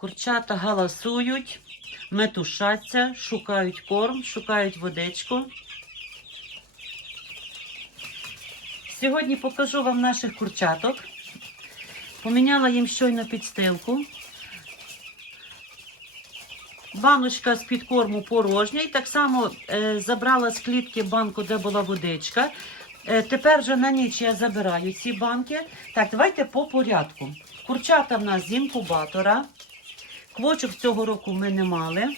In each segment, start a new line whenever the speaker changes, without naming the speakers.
Курчата галасують, метушаться, шукають корм, шукають водичку. Сьогодні покажу вам наших курчаток. Поміняла їм щойно підстилку. Баночка з-під корму порожня. І так само е, забрала з клітки банку, де була водичка. Е, тепер вже на ніч я забираю ці банки. Так, давайте по порядку. Курчата в нас з інкубатора. Квочок цього року ми не мали.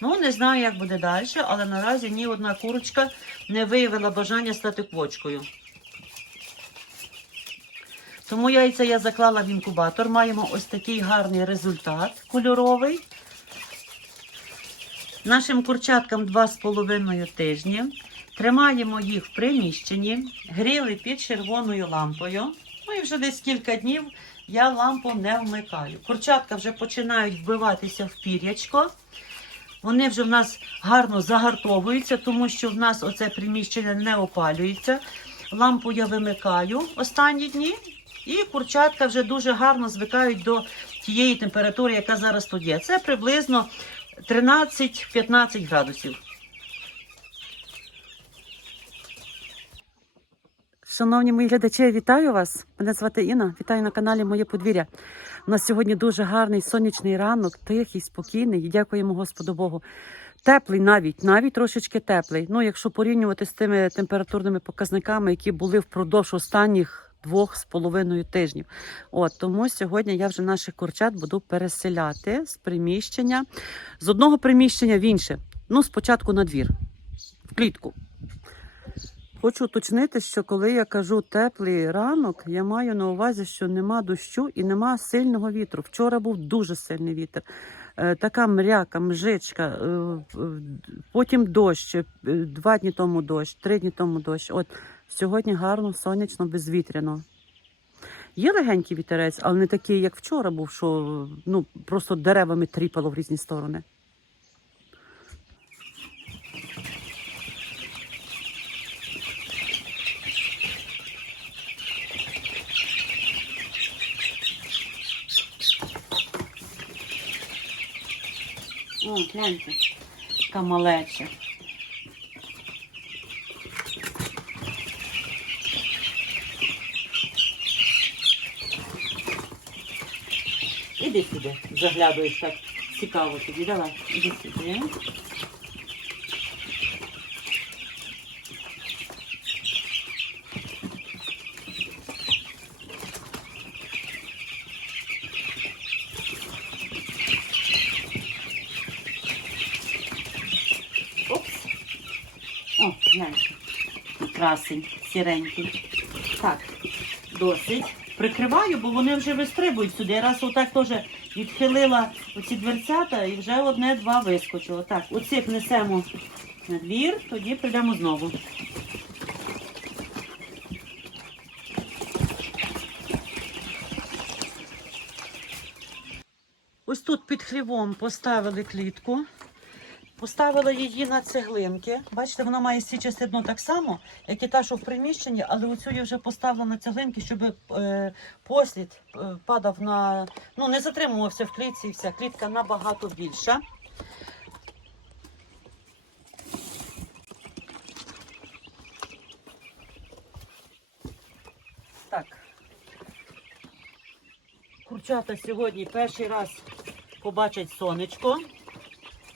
Ну, не знаю, як буде далі, але наразі ні одна курочка не виявила бажання стати квочкою. Тому яйця я заклала в інкубатор. Маємо ось такий гарний результат кольоровий. Нашим курчаткам 2,5 тижні. Тримаємо їх в приміщенні, гріли під червоною лампою. Ну і вже десь кілька днів я лампу не вмикаю. Курчатка вже починають вбиватися в пір'ячко. Вони вже в нас гарно загартовуються, тому що в нас оце приміщення не опалюється. Лампу я вимикаю останні дні, і курчатка вже дуже гарно звикають до тієї температури, яка зараз тут є. Це приблизно 13-15 градусів. Шановні мої глядачі, вітаю вас. Мене звати Інна. Вітаю на каналі Моє подвір'я. У нас сьогодні дуже гарний сонячний ранок, тихий, спокійний. І дякуємо Господу Богу. Теплий навіть, навіть трошечки теплий. Ну, якщо порівнювати з тими температурними показниками, які були впродовж останніх двох з половиною тижнів. От тому сьогодні я вже наших курчат буду переселяти з приміщення з одного приміщення в інше. Ну, спочатку на двір, в клітку. Хочу уточнити, що коли я кажу теплий ранок, я маю на увазі, що нема дощу і нема сильного вітру. Вчора був дуже сильний вітер. Е, Така мряка, мжичка, е, потім дощ, е, два дні тому дощ, три дні тому дощ. От сьогодні гарно, сонячно, безвітряно. Є легенький вітерець, але не такий, як вчора був, що ну, просто деревами тріпало в різні сторони. О, гляньте, яка малеча. Іди сюди, заглядуєш так цікаво тобі. Давай, іди сюди. О. Красень, сіренький. Так, досить. Прикриваю, бо вони вже вистрибують сюди. Я раз отак теж відхилила оці дверцята і вже одне-два вискочило. Так, оцих несемо на двір, тоді прийдемо знову. Ось тут під хлівом поставили клітку. Поставила її на цеглинки. Бачите, вона має січасти дно так само, як і та, що в приміщенні, але оцю я вже поставила на цеглинки, щоб е, послід е, падав на. Ну, не затримувався в клітці і вся. Клітка набагато більша. Так. Курчата сьогодні перший раз побачать сонечко.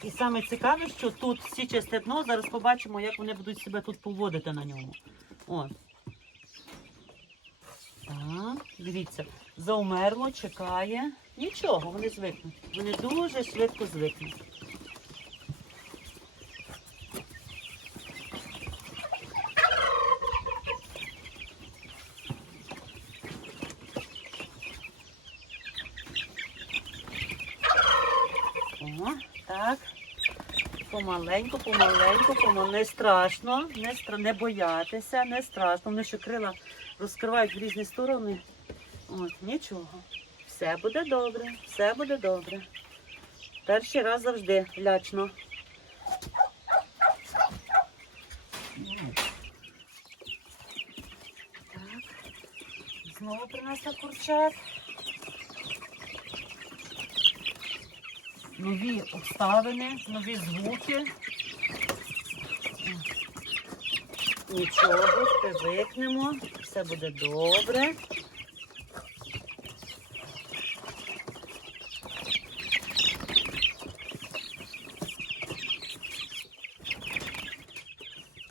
І саме цікаве, що тут січасте дно, зараз побачимо, як вони будуть себе тут поводити на ньому. О. Так, дивіться, заумерло, чекає. Нічого, вони звикнуть. Вони дуже швидко звикнуть. Так. Помаленьку, помаленьку, помаленьку. Не страшно, не, стра... не боятися, не страшно. Вони ще крила розкривають в різні сторони. От, нічого. Все буде добре, все буде добре. Перший раз завжди лячно. Так. Знову принесла курчат. Нові обставини, нові звуки. Нічого, привикнемо, все буде добре.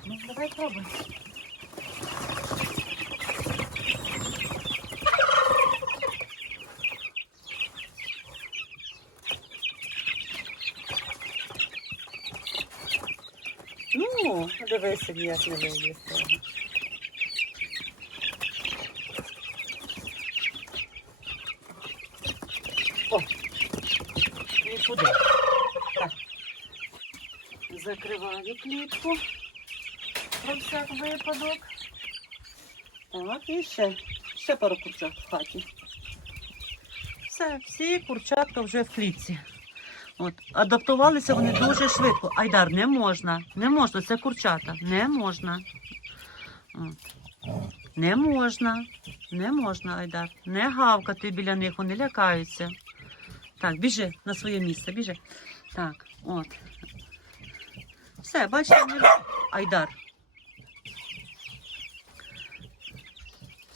Ну, давай пробуй. Ну, дивися, як не вийде з цього. О, нікуди. Так. Закриваю клітку про всяк випадок. Так, і ще, ще пару курчат в хаті. Все, всі курчатка вже в клітці. От, адаптувалися вони дуже швидко. Айдар, не можна, не можна, це курчата, не можна. От. Не можна, не можна, Айдар. Не гавкати біля них, вони лякаються. Так, біжи на своє місце, біжи. Так, от. Все, бачите. Айдар.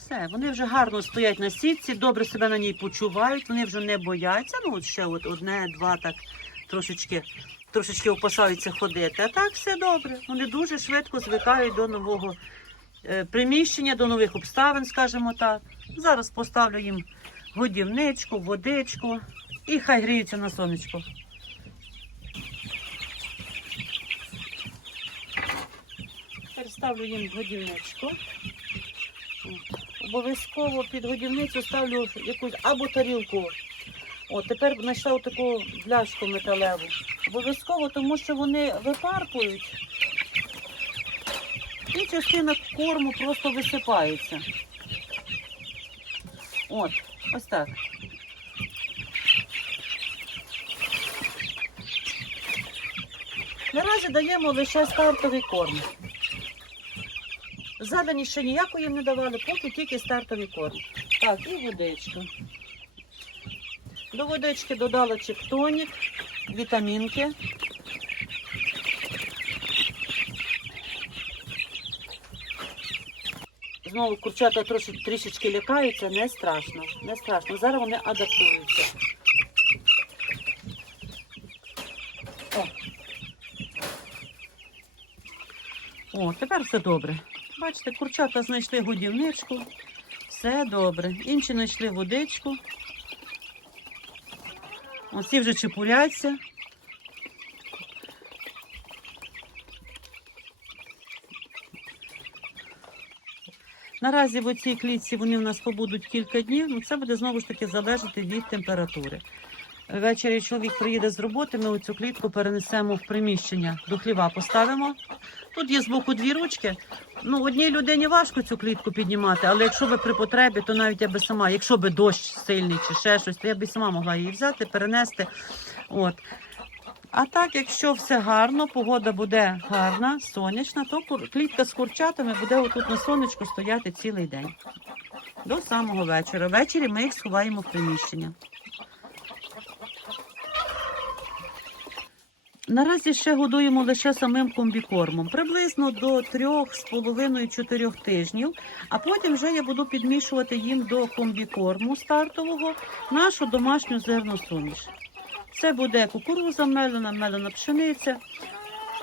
Все, вони вже гарно стоять на сітці, добре себе на ній почувають, вони вже не бояться. Ну, от ще от одне, два так трошечки, трошечки опасаються ходити. А так все добре. Вони дуже швидко звикають до нового е, приміщення, до нових обставин, скажімо так. Зараз поставлю їм годівничку, водичку і хай гріються на сонечку. Тепер ставлю їм годівничку. Обов'язково під годівницю ставлю якусь або тарілку. О, тепер знайшла таку пляшку металеву. Обов'язково, тому що вони випаркують. І частина корму просто висипається. От, ось так. Наразі даємо лише стартовий корм. Задані ще ніякої не давали, поки тільки стартовий корм. Так, і водичка. До водички додала чептонік, вітамінки. Знову курчата трошки трішечки лякаються, не страшно. Не страшно. Зараз вони адаптуються. О. О, тепер все добре. Бачите, курчата знайшли годівничку. Все добре. Інші знайшли водичку. Оці вже чепуряться. Наразі в цій клітці вони в нас побудуть кілька днів. Ну, це буде знову ж таки залежати від температури. Ввечері чоловік приїде з роботи, ми оцю клітку перенесемо в приміщення. До хліва поставимо. Тут є збоку дві ручки. Ну, одній людині важко цю клітку піднімати, але якщо ви при потребі, то навіть я би сама, якщо би дощ сильний чи ще щось, то я би сама могла її взяти, перенести. От. А так, якщо все гарно, погода буде гарна, сонячна, то клітка з курчатами буде отут на сонечку стояти цілий день. До самого вечора. Ввечері ми їх сховаємо в приміщення. Наразі ще годуємо лише самим комбікормом, приблизно до 3,5-4 тижнів. А потім вже я буду підмішувати їм до комбікорму стартового нашу домашню зерносуміш. Це буде кукуруза мелена, мелена пшениця.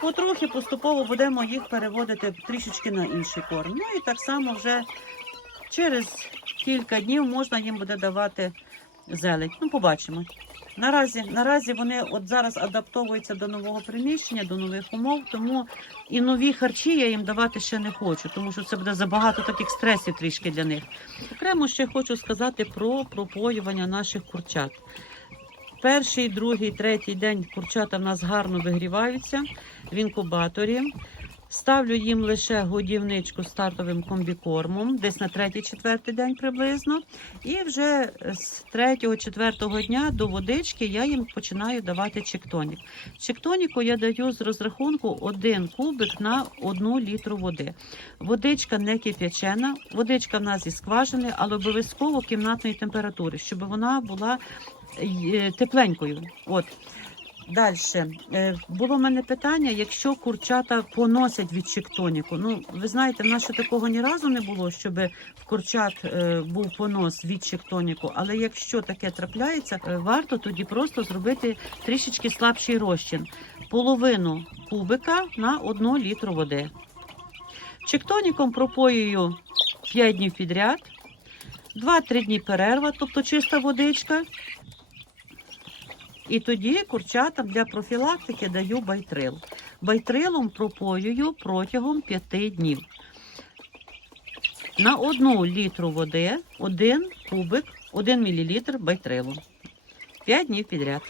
Потрохи поступово будемо їх переводити трішечки на інший корм. Ну і так само вже через кілька днів можна їм буде давати зелень. Ну, побачимо. Наразі, наразі вони от зараз адаптовуються до нового приміщення, до нових умов, тому і нові харчі я їм давати ще не хочу, тому що це буде забагато таких стресів трішки для них. Окремо ще хочу сказати про пропоювання наших курчат. Перший, другий, третій день курчата в нас гарно вигріваються в інкубаторі. Ставлю їм лише годівничку з стартовим комбікормом, десь на третій-четвертий день приблизно. І вже з третього-четвертого дня до водички я їм починаю давати чектонік. Чектоніку я даю з розрахунку 1 кубик на 1 літру води. Водичка не кип'ячена, водичка в нас зі скважини, але обов'язково кімнатної температури, щоб вона була е, тепленькою. От. Далі. Було в мене питання, якщо курчата поносять від чектоніку. Ну, ви знаєте, в нас ще такого ні разу не було, щоб в курчат е, був понос від чектоніку. Але якщо таке трапляється, е, варто тоді просто зробити трішечки слабший розчин. Половину кубика на 1 літру води. Чектоніком пропоюю 5 днів підряд, 2-3 дні перерва, тобто чиста водичка. І тоді курчатам для профілактики даю байтрил. Байтрилом пропоюю протягом 5 днів. На 1 літру води 1 кубик, 1 мл байтрилу. 5 днів підряд.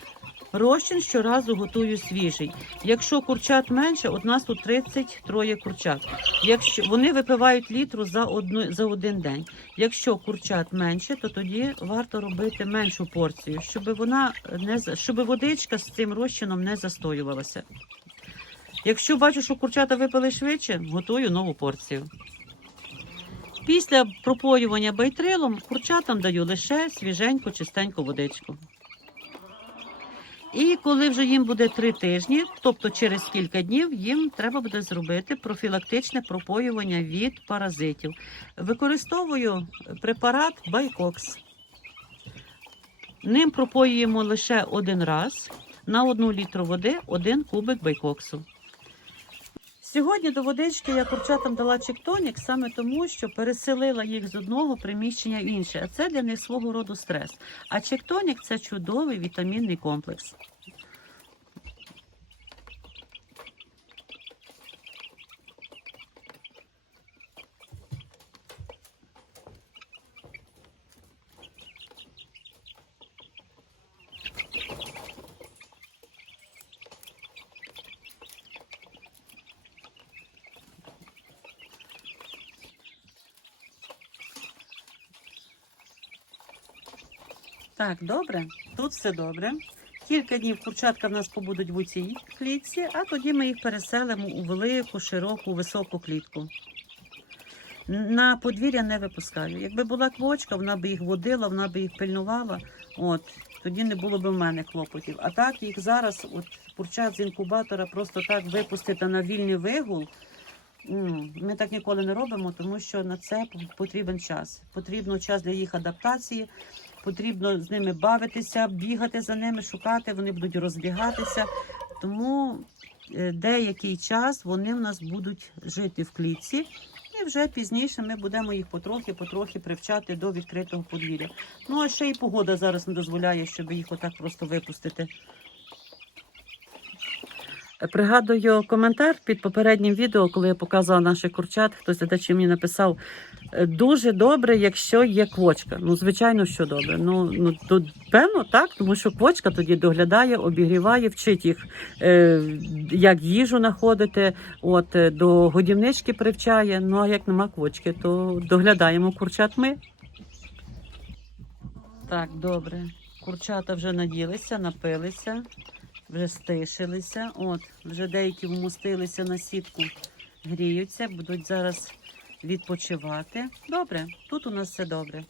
Розчин щоразу готую свіжий. Якщо курчат менше, от нас тут 33 курчат. Якщо вони випивають літру за одну за один день. Якщо курчат менше, то тоді варто робити меншу порцію, щоб вона не щоб водичка з цим розчином не застоювалася. Якщо бачу, що курчата випили швидше, готую нову порцію. Після пропоювання байтрилом курчатам даю лише свіженьку, чистеньку водичку. І коли вже їм буде три тижні, тобто через кілька днів, їм треба буде зробити профілактичне пропоювання від паразитів. Використовую препарат Байкокс. Ним пропоюємо лише один раз на одну літру води один кубик байкоксу. Сьогодні до водички я курчатам дала чектонік саме тому, що переселила їх з одного приміщення в інше. А це для них свого роду стрес. А чектонік це чудовий вітамінний комплекс. Так, добре. Тут все добре. Кілька днів курчатка в нас побудуть в цій клітці, а тоді ми їх переселимо у велику, широку, високу клітку. На подвір'я не випускаю. Якби була квочка, вона би їх водила, вона би їх пильнувала. От тоді не було б в мене клопотів. А так їх зараз, от курчат з інкубатора, просто так випустити на вільний вигул. Ми так ніколи не робимо, тому що на це потрібен час. Потрібно час для їх адаптації. Потрібно з ними бавитися, бігати за ними, шукати, вони будуть розбігатися. Тому е, деякий час вони в нас будуть жити в клітці, і вже пізніше ми будемо їх потрохи-потрохи привчати до відкритого подвір'я. Ну а ще й погода зараз не дозволяє, щоб їх отак просто випустити. Пригадую коментар під попереднім відео, коли я показувала наших курчат. Хтось глядачі мені написав «Е, дуже добре, якщо є квочка. Ну, звичайно, що добре. Ну, ну то певно, так, тому що квочка тоді доглядає, обігріває, вчить їх, е, як їжу знаходити, от е, до годівнички привчає. Ну а як нема квочки, то доглядаємо курчат ми. Так, добре. Курчата вже наділися, напилися, вже стишилися. От, вже деякі вмостилися на сітку, гріються, будуть зараз відпочивати. Добре, тут у нас все добре.